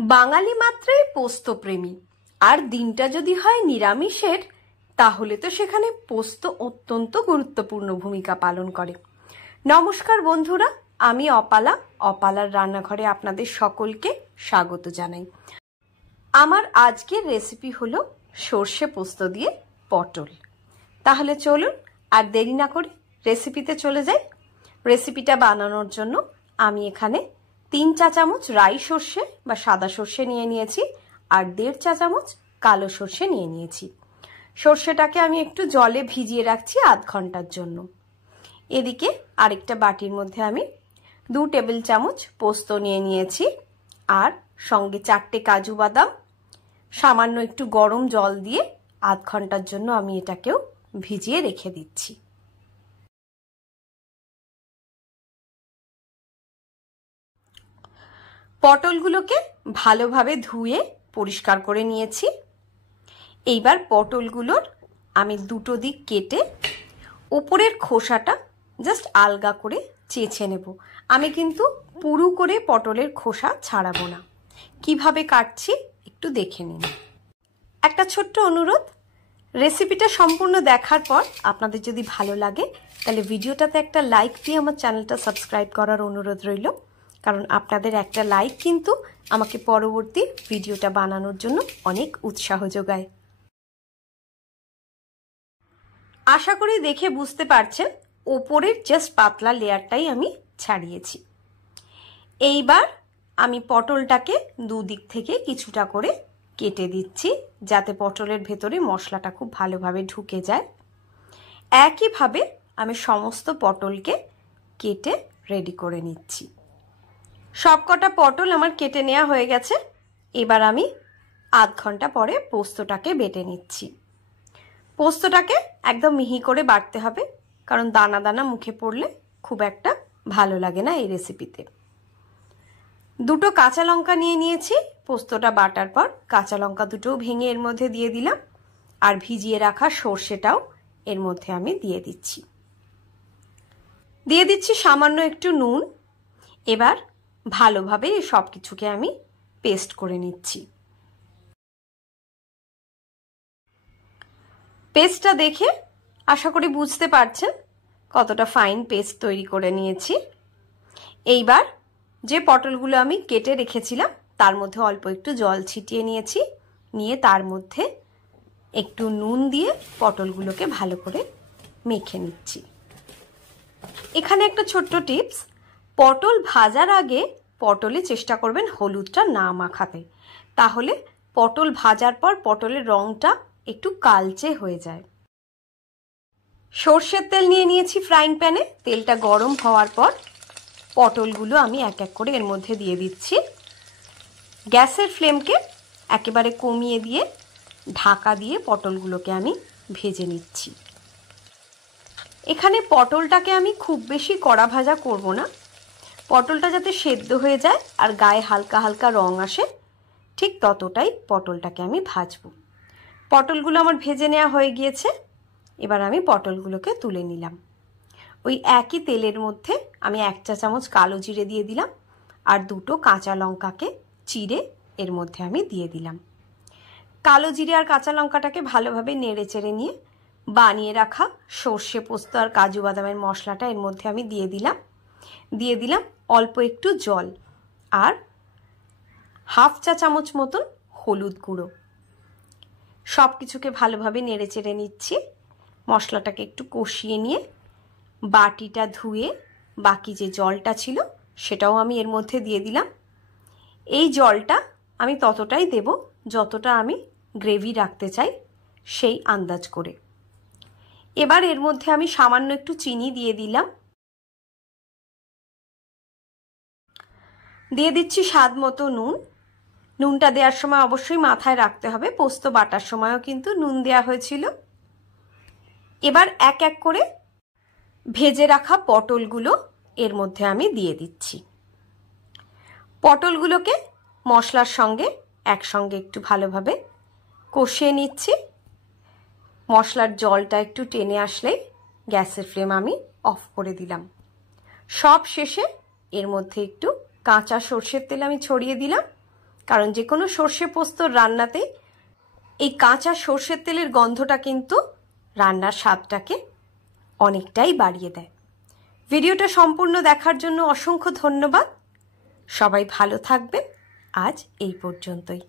বাঙালি মাত্রই পোস্ত প্রেমী, আর দিনটা যদি হয় নিরামিষের তাহলে তো সেখানে পোস্ত অত্যন্ত গুরুত্বপূর্ণ ভূমিকা পালন করে। নমস্কার বন্ধুরা, আমি অপালার রান্নাঘরে আপনাদের সকলকে স্বাগত জানাই। আমার আজকের রেসিপি হলো সর্ষে পোস্ত দিয়ে পটল। তাহলে চলুন আর দেরি না করে রেসিপিতে চলে যাই। রেসিপিটা বানানোর জন্য আমি এখানে 3 চা চামচ রাই সর্ষে বা সাদা সর্ষে নিয়ে নিয়েছি আর 1.5 চা চামচ কালো সর্ষে নিয়ে নিয়েছি। সর্ষেটাকে আমি একটু জলে ভিজিয়ে রাখছি আধ ঘন্টার জন্য। এদিকে আরেকটা বাটির মধ্যে আমি 2 টেবিল চামচ পোস্ত নিয়ে নিয়েছি আর সঙ্গে 4টে কাজু বাদাম সামান্য একটু গরম জল দিয়ে আধ ঘন্টার জন্য আমি এটাকেও ভিজিয়ে রেখে দিচ্ছি। পটলগুলোকে ভালোভাবে ধুয়ে পরিষ্কার করে নিয়েছি। এইবার পটলগুলোর আমি দুটো দিক কেটে উপরের খোসাটা জাস্ট আলগা করে চেঁচে নেব। আমি কিন্তু পুরু করে পটলের খোসা ছাড়াবো না। কিভাবে কাটছি একটু দেখে নিন। একটা ছোট্ট অনুরোধ, রেসিপিটা সম্পূর্ণ দেখার পর আপনাদের যদি ভালো লাগে তাহলে ভিডিওটাতে একটা লাইক দিয়ে আমার চ্যানেলটা সাবস্ক্রাইব করার অনুরোধ রইল, কারণ আপনাদের একটা লাইক কিন্তু আমাকে পরবর্তী ভিডিওটা বানানোর জন্য অনেক উৎসাহ যোগায়। আশা করি দেখে বুঝতে পারছেন ওপরের জাস্ট পাতলা লেয়ারটাই আমি ছাড়িয়েছি। এইবার আমি পটলটাকে দুদিক থেকে কিছুটা করে কেটে দিচ্ছি যাতে পটলের ভেতরে মশলাটা খুব ভালোভাবে ঢুকে যায়। একইভাবে আমি সমস্ত পটলকে কেটে রেডি করে নিচ্ছি। সবকটা পটল আমার কেটে নেওয়া হয়ে গেছে। এবার আমি আধ ঘন্টা পরে পোস্তটাকে বেটে নিচ্ছি। পোস্তটাকে একদম মিহি করে বাটতে হবে, কারণ দানা দানা মুখে পড়লে খুব একটা ভালো লাগে না এই রেসিপিতে। 2টো কাঁচা লঙ্কা নিয়ে নিয়েছি। পোস্তটা বাটার পর কাঁচা লঙ্কা দুটোও ভেঙে এর মধ্যে দিয়ে দিলাম আর ভিজিয়ে রাখা সর্ষেটাও এর মধ্যে আমি দিয়ে দিচ্ছি সামান্য একটু নুন। এবার ভালোভাবে এই সব কিছুকে আমি পেস্ট করে নিচ্ছি। পেস্টটা দেখে আশা করি বুঝতে পারছেন কতটা ফাইন পেস্ট তৈরি করে নিয়েছি। এইবার যে পটলগুলো আমি কেটে রেখেছিলাম তার মধ্যে অল্প একটু জল ছিটিয়ে নিয়ে তার মধ্যে একটু নুন দিয়ে পটলগুলোকে ভালো করে মেখে নিচ্ছি। এখানে একটা ছোট্ট টিপস, পটল ভাজার আগে পটলে চেষ্টা করবেন হলুদটা না মাখাতে, তাহলে পটল ভাজার পর পটলের রংটা একটু কালচে হয়ে যায়। সর্ষের তেল নিয়ে নিয়েছি ফ্রাইং প্যানে। তেলটা গরম হওয়ার পর পটলগুলো আমি এক এক করে এর মধ্যে দিয়ে দিচ্ছি। গ্যাসের ফ্লেমকে একেবারে কমিয়ে দিয়ে ঢাকা দিয়ে পটলগুলোকে আমি ভেজে নিচ্ছি। এখানে পটলটাকে আমি খুব বেশি কড়া ভাজা করব না, পটলটা যাতে সেদ্ধ হয়ে যায় আর গায়ে হালকা হালকা রং আসে ঠিক ততটাই পটলটাকে আমি ভাজবো। পটলগুলো আমার ভেজে নেওয়া হয়ে গিয়েছে। এবার আমি পটলগুলোকে তুলে নিলাম। ওই একই তেলের মধ্যে আমি 1 চা চামচ কালো জিরে দিয়ে দিলাম আর 2টো কাঁচা লঙ্কাকে চিড়ে এর মধ্যে আমি দিয়ে দিলাম। কালো জিরে আর কাঁচা লঙ্কাটাকে ভালোভাবে নেড়ে চেড়ে নিয়ে বানিয়ে রাখা সর্ষে পোস্ত আর কাজু বাদামের মশলাটা এর মধ্যে আমি দিয়ে দিলাম অল্প একটু জল আর 1/2 চা চামচ মতন হলুদ গুঁড়ো। সব কিছুকে ভালোভাবে নেড়ে চেড়ে নিচ্ছি। মশলাটাকে একটু কষিয়ে নিয়ে বাটিটা ধুয়ে বাকি যে জলটা ছিল সেটাও আমি এর মধ্যে দিয়ে দিলাম। এই জলটা আমি ততটাই দেব যতটা আমি গ্রেভি রাখতে চাই সেই আন্দাজ করে। এবার এর মধ্যে আমি সামান্য একটু চিনি দিয়ে দিলাম। দিয়ে দিচ্ছি স্বাদ মতো নুন। নুনটা দেওয়ার সময় অবশ্যই মাথায় রাখতে হবে, পোস্ত বাটার সময়ও কিন্তু নুন দেওয়া হয়েছিল। এবার এক এক করে ভেজে রাখা পটলগুলো এর মধ্যে আমি দিয়ে দিচ্ছি। পটলগুলোকে মশলার সঙ্গে একসঙ্গে একটু ভালোভাবে কষিয়ে নিচ্ছি। মশলার জলটা একটু টেনে আসলেই গ্যাসের ফ্লেম আমি অফ করে দিলাম। সব শেষে এর মধ্যে একটু কাঁচা সর্ষের তেল আমি ছড়িয়ে দিলাম। কারণ যে কোনো সর্ষে পোস্তর রান্নাতে এই কাঁচা সর্ষের তেলের গন্ধটা কিন্তু রান্নার স্বাদটাকে অনেকটাই বাড়িয়ে দেয়। ভিডিওটা সম্পূর্ণ দেখার জন্য অসংখ্য ধন্যবাদ। সবাই ভালো থাকবেন। আজ এই পর্যন্তই।